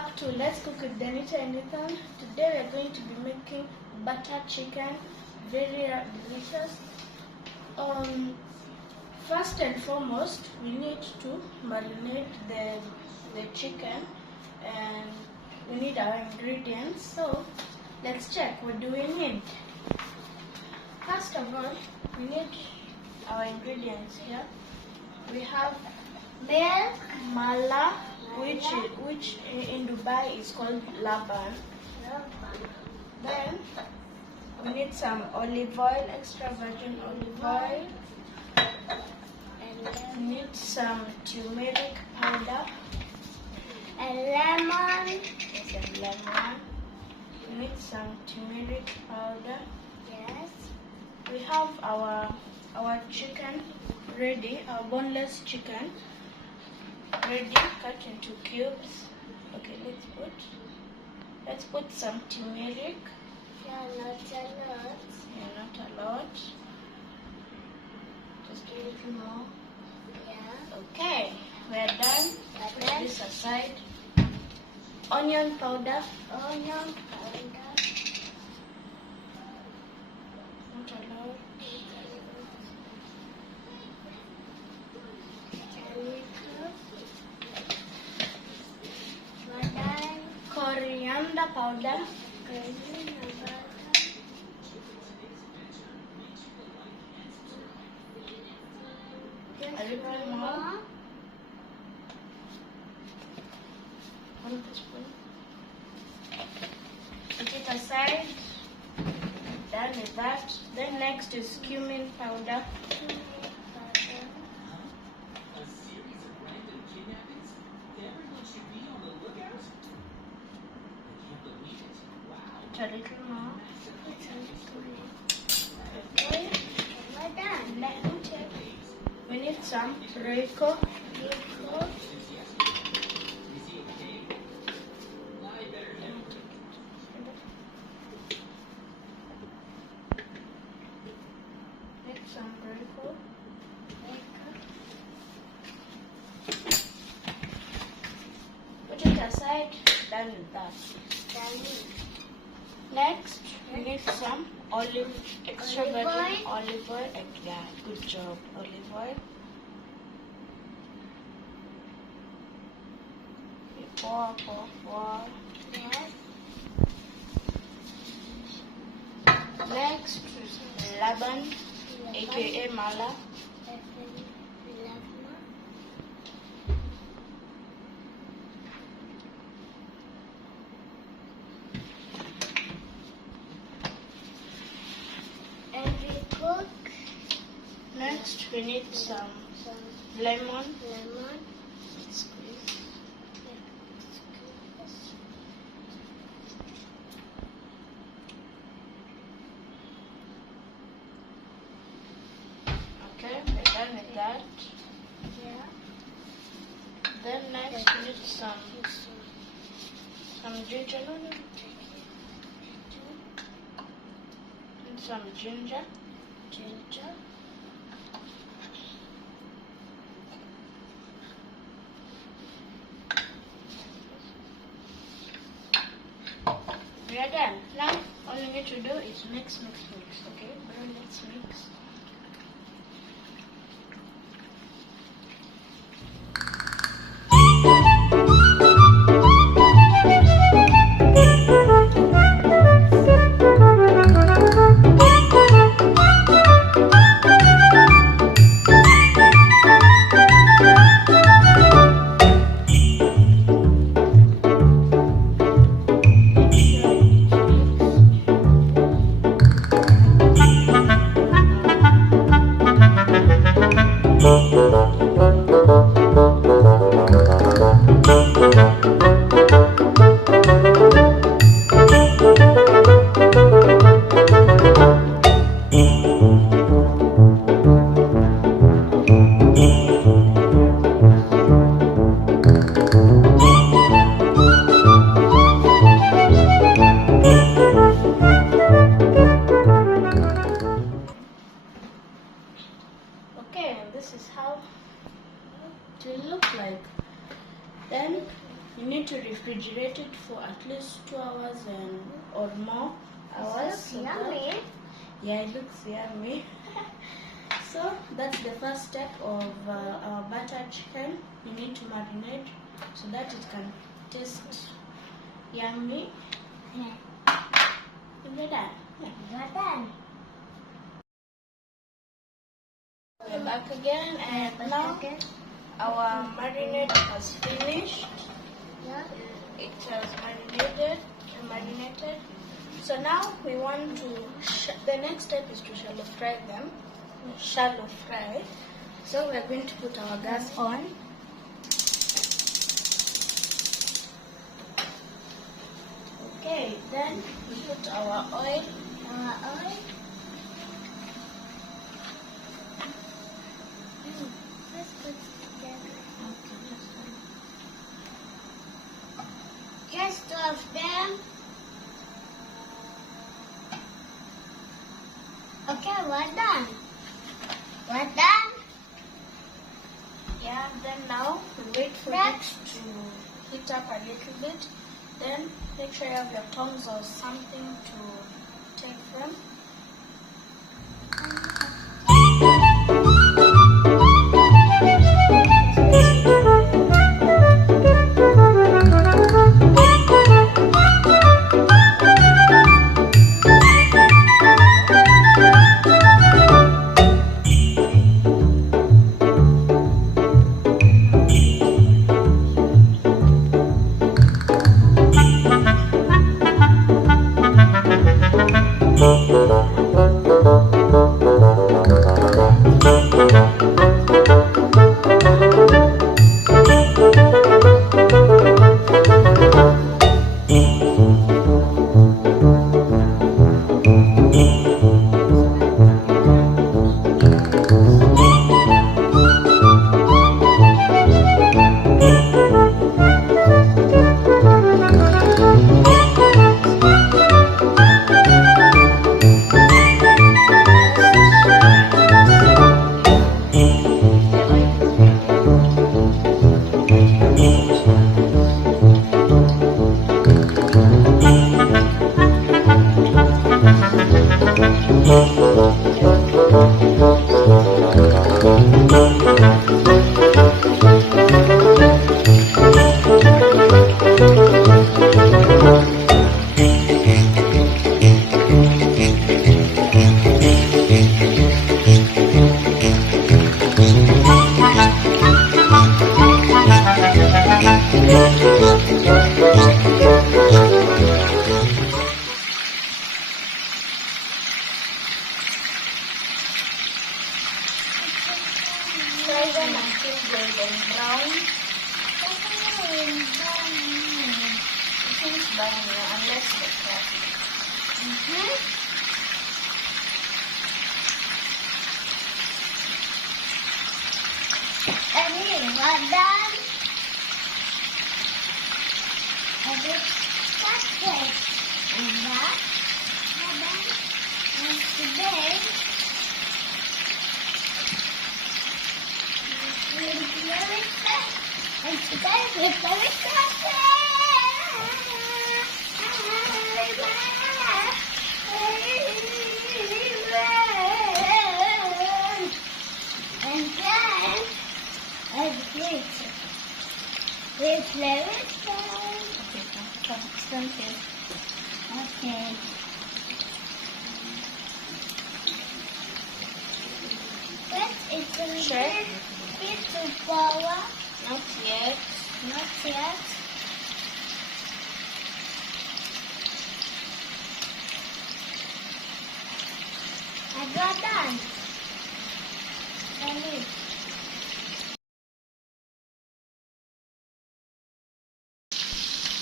back to Let's Cook with Danita and Ethan. Today we are going to be making butter chicken, very delicious. First and foremost, we need to marinate the chicken, and we need our ingredients. So let's check. What do we need? First of all, we need our ingredients here. We have milk, mala, which in Dubai is called laban. Then we need some olive oil, extra virgin olive oil. We need some turmeric powder, a lemon. yes, a lemon. We need some turmeric powder. Yes. We have our chicken ready, our boneless chicken ready, cut into cubes. Okay, let's put some turmeric. Yeah, not a lot. Yeah, not a lot. Just a little more. Yeah. Okay, we're done. Put Okay. this aside. Onion powder. Onion powder. Not a lot. Coriander powder. A little more. 1 teaspoon. Put it aside. Done with that. Then next is cumin powder. Put a little more. Okay. We're done. Next, we need some Royco. Need some Royco. Put it aside. Done with that. Next, we need some extra Olive virgin oil. olive oil. Yeah, good job. Olive oil. Pour. Yes. Next is laban, aka mala. And we cook Next, we need some some lemon. lemon. Squeeze. Okay, we're done with that. Yeah. Then next, we need some ginger. And some ginger. Ginger. We are done. Now, all you need to do is mix. Okay, well, let's mix. Okay, and this is how it will look like. Then you need to refrigerate it for at least 2 hours or more hours. It looks yummy. Yeah, it looks yummy. So that's the first step of our butter chicken. You need to marinate so that it can taste yummy. Yeah. We're done. We're done. We're back again, and now our marinade has finished. Yeah. It has marinated. So now we want to, the next step is to shallow fry them. Shallow fry. So we're going to put our gas on. Okay, then we put our oil. Let's put it together. Just two of them. Okay, we're done. We're done. Yeah, then now we wait for it to heat up a little bit. Then make sure you have your tongs or something to take from. Fry them until golden brown. It seems burning unless they crack. We're done. And it's chocolate. And that. And today. And today we're very and then it's very okay. But it's a little bit too power. Not yet. Not yet. I got done.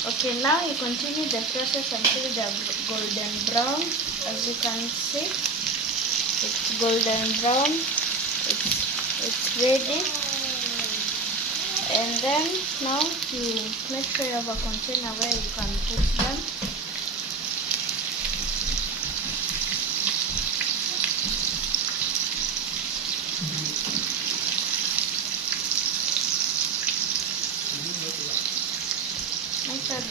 Okay, now you continue the process until they are golden brown. As you can see, it's golden brown. It's ready. And then now you make sure you have a container where you can put them. 7.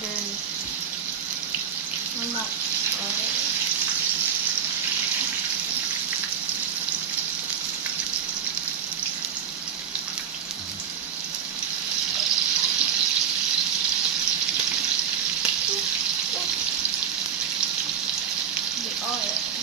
Then not the oil.